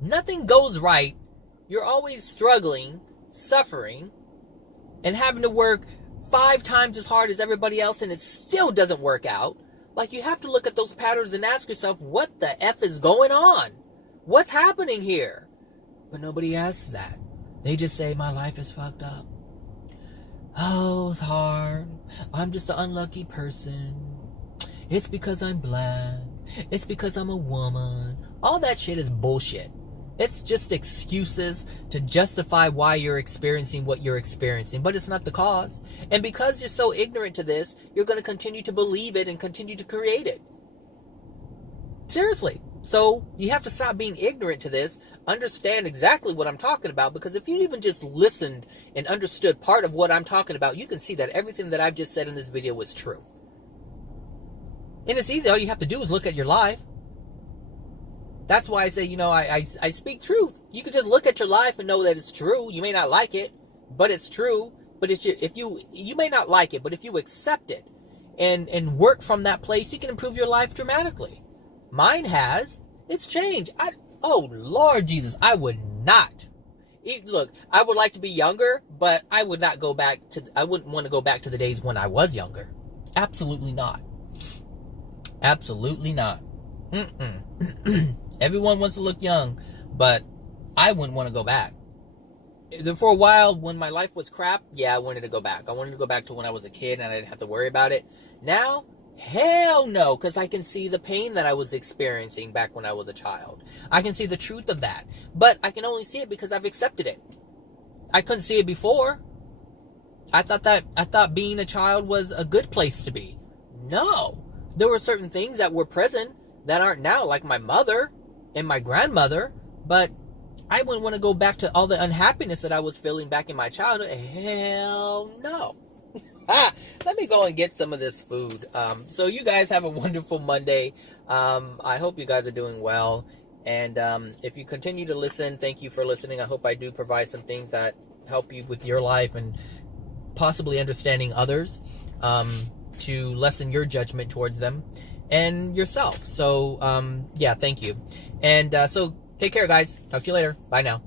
Nothing goes right. You're always struggling, suffering, and having to work 5 times as hard as everybody else, and it still doesn't work out. Like, you have to look at those patterns and ask yourself, what the F is going on? What's happening here? But nobody asks that. They just say, my life is fucked up. Oh, it's hard. I'm just an unlucky person. It's because I'm black. It's because I'm a woman. All that shit is bullshit. It's just excuses to justify why you're experiencing what you're experiencing, but it's not the cause. And because you're so ignorant to this, you're going to continue to believe it and continue to create it. Seriously. So you have to stop being ignorant to this, understand exactly what I'm talking about, because if you even just listened and understood part of what I'm talking about, you can see that everything that I've just said in this video was true. And it's easy. All you have to do is look at your life. That's why I say, I speak truth. You can just look at your life and know that it's true. You may not like it, but it's true. But if you may not like it, but if you accept it and work from that place, you can improve your life dramatically. Mine has. It's changed. Oh, Lord Jesus, I would not. Look, I would like to be younger, but I would not go back I wouldn't want to go back to the days when I was younger. Absolutely not. Absolutely not. Everyone wants to look young, but I wouldn't want to go back. For a while, when my life was crap, yeah, I wanted to go back. I wanted to go back to when I was a kid and I didn't have to worry about it. Now, hell no, because I can see the pain that I was experiencing back when I was a child. I can see the truth of that. But I can only see it because I've accepted it. I couldn't see it before. I thought being a child was a good place to be. No. There were certain things that were present that aren't now, like my mother and my grandmother, but I wouldn't want to go back to all the unhappiness that I was feeling back in my childhood. Hell no. Let me go and get some of this food. So you guys have a wonderful Monday. I hope you guys are doing well. And if you continue to listen, thank you for listening. I hope I do provide some things that help you with your life and possibly understanding others, to lessen your judgment towards them and yourself. So, yeah, thank you. And so take care, guys. Talk to you later. Bye now.